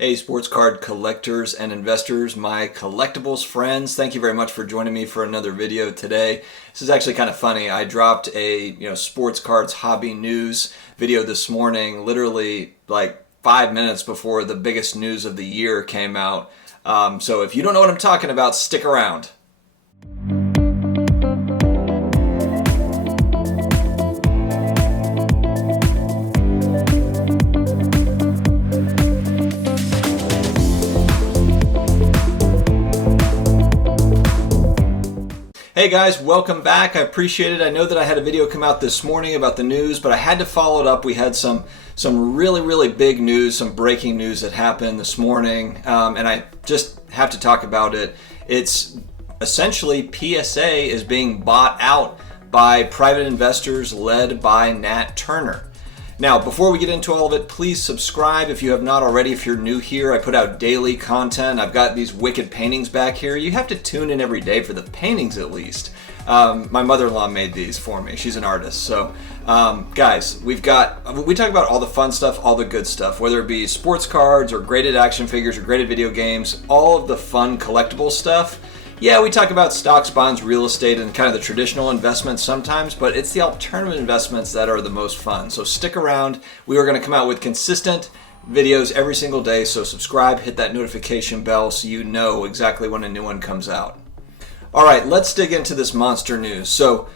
Hey, sports card collectors and investors, my collectibles friends, thank you very much for joining me for another video today. This is actually kind of funny. I dropped a sports cards hobby news video this morning, literally like 5 minutes before the biggest news of the year came out. So if you don't know what I'm talking about, stick around. Hey guys, welcome back. I appreciate it. I know that I had a video come out this morning about the news, but I had to follow it up. We had some really big news, some breaking news that happened this morning, and I just have to talk about it. It's essentially PSA is being bought out by private investors led by Nat Turner. Now, before we get into all of it, please subscribe if you have not already. If you're new here, I put out daily content. I've got these wicked paintings back here. You have to tune in every day for the paintings at least. My mother-in-law made these for me. She's an artist. So, guys, we talk about all the fun stuff, all the good stuff, whether it be sports cards or graded action figures or graded video games, all of the fun collectible stuff. Yeah, we talk about stocks, bonds, real estate, and kind of the traditional investments sometimes, but it's the alternative investments that are the most fun. So stick around. We are going to come out with consistent videos every single day, so subscribe, hit that notification bell so you know exactly when a new one comes out. All right, let's dig into this monster news. So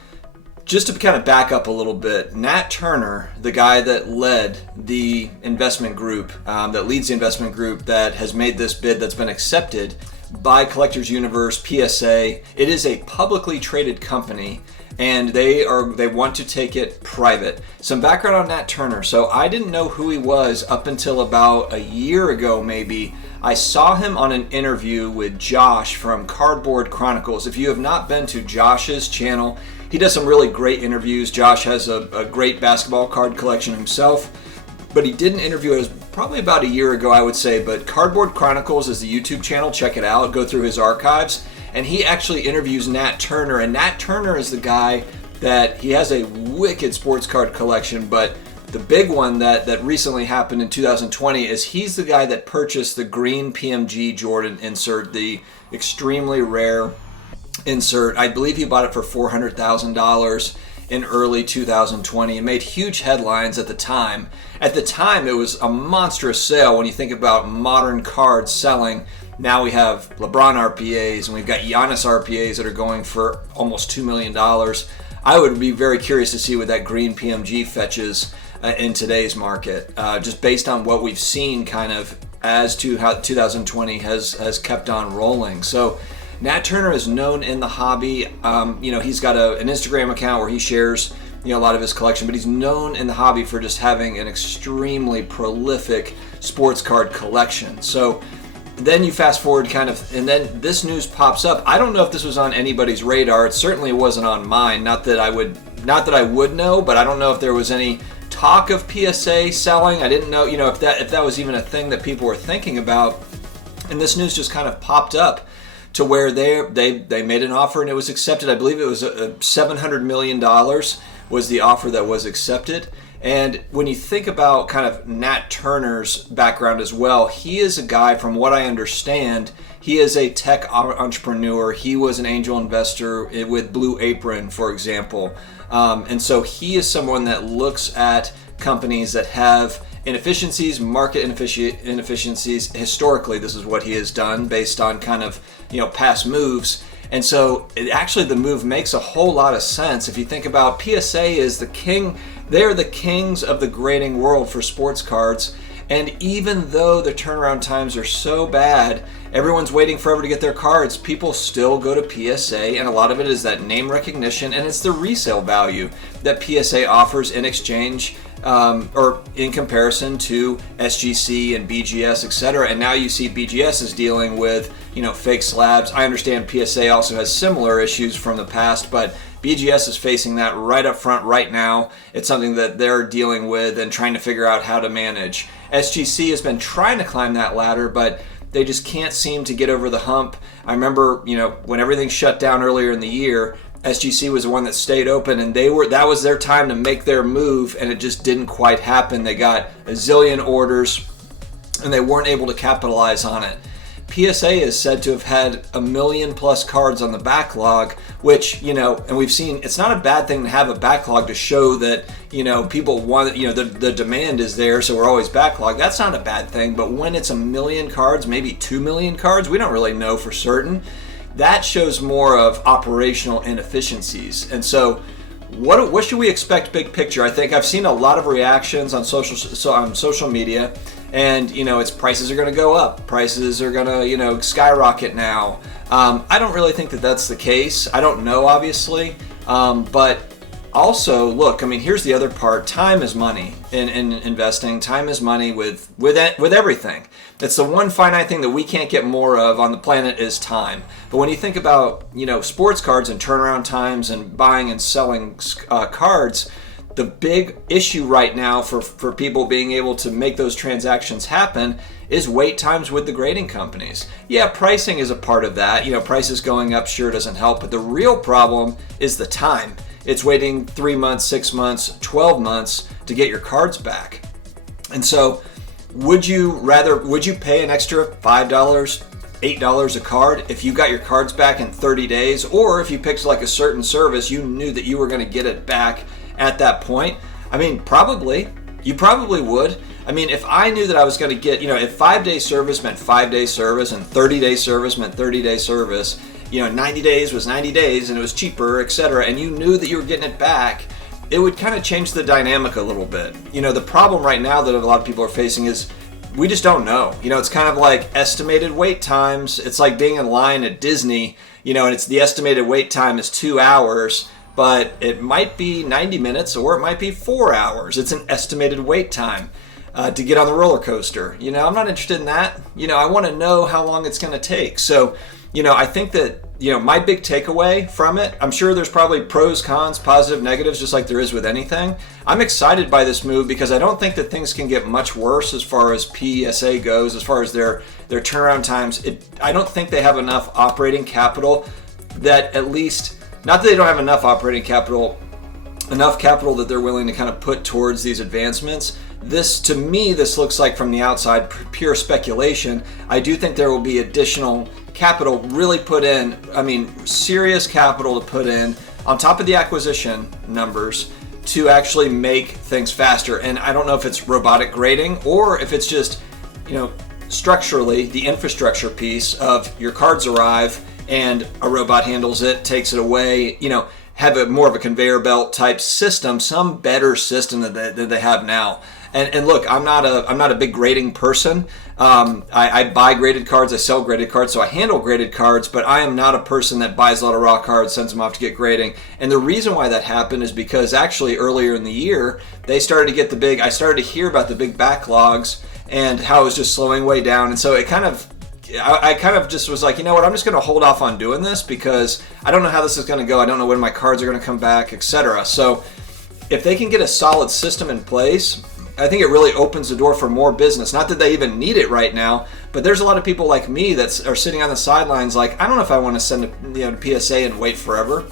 just to kind of back up a little bit, Nat Turner, the guy that led the investment group, that leads the investment group that has made this bid that's been accepted by Collectors Universe, PSA. It is a publicly traded company, and they want to take it private. Some background on Nat Turner. So I didn't know who he was up until about a year ago, maybe. I saw him on an interview with Josh from Cardboard Chronicles. If you have not been to Josh's channel, he does some really great interviews. Josh has a great basketball card collection himself, but he did an interview. It was probably about a year ago, I would say, but Cardboard Chronicles is the YouTube channel. Check it out. Go through his archives. And he actually interviews Nat Turner. And Nat Turner is the guy that he has a wicked sports card collection, but the big one that recently happened in 2020 is he's the guy that purchased the green PMG Jordan insert, the extremely rare insert. I believe he bought it for $400,000 in early 2020 and made huge headlines at the time. At the time, it was a monstrous sale when you think about modern cards selling. Now we have LeBron RPAs and we've got Giannis RPAs that are going for almost $2 million. I would be very curious to see what that green PMG fetches in today's market, just based on what we've seen kind of as to how 2020 has kept on rolling. So Nat Turner is known in the hobby. He's got an Instagram account where he shares a lot of his collection, but he's known in the hobby for just having an extremely prolific sports card collection. So then you fast forward and then this news pops up. I don't know if this was on anybody's radar. It certainly wasn't on mine. Not that I would know, but I don't know if there was any talk of PSA selling. I didn't know, if that was even a thing that people were thinking about. And this news just kind of popped up to where they made an offer and it was accepted. I believe it was $700 million was the offer that was accepted. And when you think about kind of Nat Turner's background as well, he is a guy, from what I understand, he is a tech entrepreneur. He was an angel investor with Blue Apron, for example. And so he is someone that looks at companies that have inefficiencies, market inefficiencies. Historically, this is what he has done based on kind of past moves. And so the move makes a whole lot of sense. If you think about PSA is the king, they're the kings of the grading world for sports cards. And even though the turnaround times are so bad, everyone's waiting forever to get their cards, people still go to PSA, and a lot of it is that name recognition, and it's the resale value that PSA offers in exchange or in comparison to SGC and BGS, etc. And now you see BGS is dealing with fake slabs. I understand PSA also has similar issues from the past, but BGS is facing that right up front right now. It's something that they're dealing with and trying to figure out how to manage. SGC has been trying to climb that ladder, but they just can't seem to get over the hump. I remember, when everything shut down earlier in the year, SGC was the one that stayed open, and that was their time to make their move, and it just didn't quite happen. They got a zillion orders. and they weren't able to capitalize on it. PSA is said to have had 1 million plus cards on the backlog, which, and we've seen it's not a bad thing to have a backlog to show that, people want, the demand is there, so we're always backlogged. That's not a bad thing, but when it's 1 million cards, maybe 2 million cards, we don't really know for certain. That shows more of operational inefficiencies. And so what should we expect big picture? I think I've seen a lot of reactions on social media, and it's prices are going to go up, prices are going to skyrocket now. I don't really think that that's the case. I don't know, obviously, but also look, here's the other part. Time is money in investing. Time is money with everything. It's the one finite thing that we can't get more of on the planet is time. But when you think about sports cards and turnaround times and buying and selling cards, the big issue right now for people being able to make those transactions happen is wait times with the grading companies. Yeah, pricing is a part of that. Prices going up sure doesn't help, but the real problem is the time. It's waiting 3 months, 6 months, 12 months to get your cards back. And so would you pay an extra $5, $8 a card if you got your cards back in 30 days, or if you picked like a certain service, you knew that you were going to get it back at that point? Probably. You probably would. If I knew that I was going to get, if 5-day service meant 5-day service and 30-day service meant 30-day service, 90 days was 90 days and it was cheaper, etc., and you knew that you were getting it back, it would kind of change the dynamic a little bit. The problem right now that a lot of people are facing is we just don't know. It's kind of like estimated wait times. It's like being in line at Disney, and it's the estimated wait time is 2 hours, but it might be 90 minutes or it might be 4 hours. It's an estimated wait time to get on the roller coaster. I'm not interested in that. I want to know how long it's going to take. So, I think that, my big takeaway from it, I'm sure there's probably pros, cons, positive, negatives, just like there is with anything. I'm excited by this move because I don't think that things can get much worse as far as PSA goes, as far as their turnaround times. I don't think they have enough operating capital that at least, not that they don't have enough operating capital, enough capital that they're willing to kind of put towards these advancements. To me, this looks like from the outside pure speculation. I do think there will be additional capital really put in, serious capital to put in on top of the acquisition numbers to actually make things faster. And I don't know if it's robotic grading or if it's just, structurally the infrastructure piece of your cards arrive and a robot handles it, takes it away, have more of a conveyor belt type system, some better system that they have now. And look, I'm not a big grading person. I buy graded cards, I sell graded cards, so I handle graded cards, but I am not a person that buys a lot of raw cards, sends them off to get grading. And the reason why that happened is because actually earlier in the year, I started to hear about the big backlogs and how it was just slowing way down. And so I kind of just was like, I'm just going to hold off on doing this because I don't know how this is going to go. I don't know when my cards are going to come back, etc. So if they can get a solid system in place, I think it really opens the door for more business. Not that they even need it right now, but there's a lot of people like me that are sitting on the sidelines like, I don't know if I want to send to PSA and wait forever.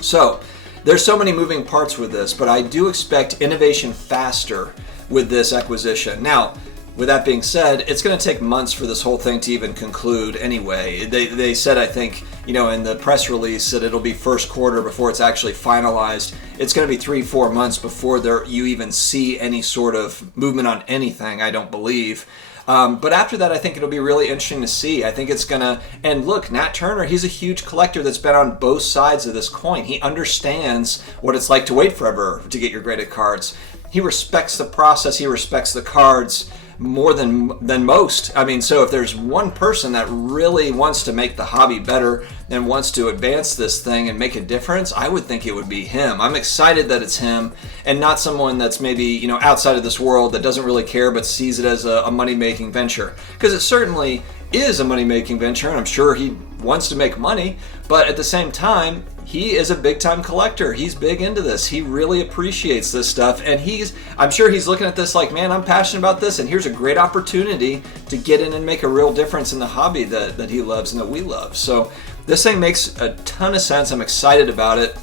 So there's so many moving parts with this, but I do expect innovation faster with this acquisition. Now, with that being said, it's going to take months for this whole thing to even conclude anyway. They said, I think, in the press release that it'll be first quarter before it's actually finalized. It's going to be 3-4 months before you even see any sort of movement on anything, I don't believe. But after that, I think it'll be really interesting to see. I think it's going to, and look, Nat Turner, he's a huge collector that's been on both sides of this coin. He understands what it's like to wait forever to get your graded cards. He respects the process. He respects the cards more than most. So if there's one person that really wants to make the hobby better and wants to advance this thing and make a difference, I would think it would be him. I'm excited that it's him and not someone that's maybe, outside of this world that doesn't really care but sees it as a money-making venture. Because it certainly is a money-making venture, and I'm sure he wants to make money, but at the same time, he is a big-time collector. He's big into this. He really appreciates this stuff, and I'm sure he's looking at this like, man, I'm passionate about this, and here's a great opportunity to get in and make a real difference in the hobby that he loves and that we love. So this thing makes a ton of sense. I'm excited about it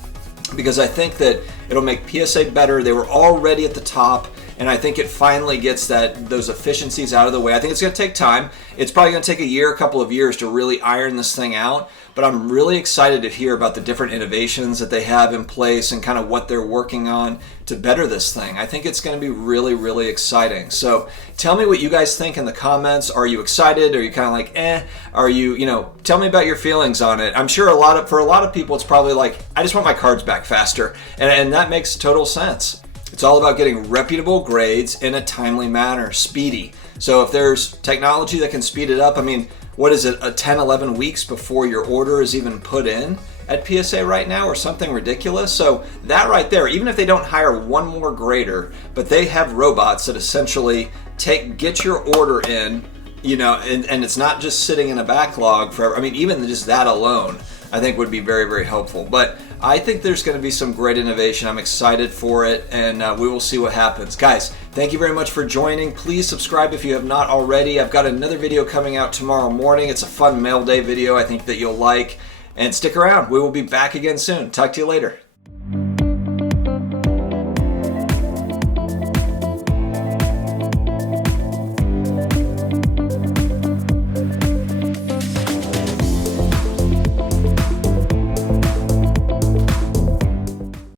because I think that it'll make PSA better. They were already at the top, and I think it finally gets those efficiencies out of the way. I think it's going to take time. It's probably going to take a couple of years to really iron this thing out, but I'm really excited to hear about the different innovations that they have in place and kind of what they're working on to better this thing. I think it's going to be really, really exciting. So tell me what you guys think in the comments. Are you excited? Are you kind of like, eh? Are you, tell me about your feelings on it. I'm sure for a lot of people, it's probably like, I just want my cards back faster. And that makes total sense. It's all about getting reputable grades in a timely manner, speedy. So if there's technology that can speed it up, I mean, what is it, 10, 11 weeks before your order is even put in at PSA right now, or something ridiculous? So that right there, even if they don't hire one more grader, but they have robots that essentially get your order in, and it's not just sitting in a backlog forever. I mean, even just that alone, I think would be very, very helpful. But I think there's going to be some great innovation. I'm excited for it, and we will see what happens. Guys, thank you very much for joining. Please subscribe if you have not already. I've got another video coming out tomorrow morning. It's a fun mail day video I think that you'll like. And stick around. We will be back again soon. Talk to you later.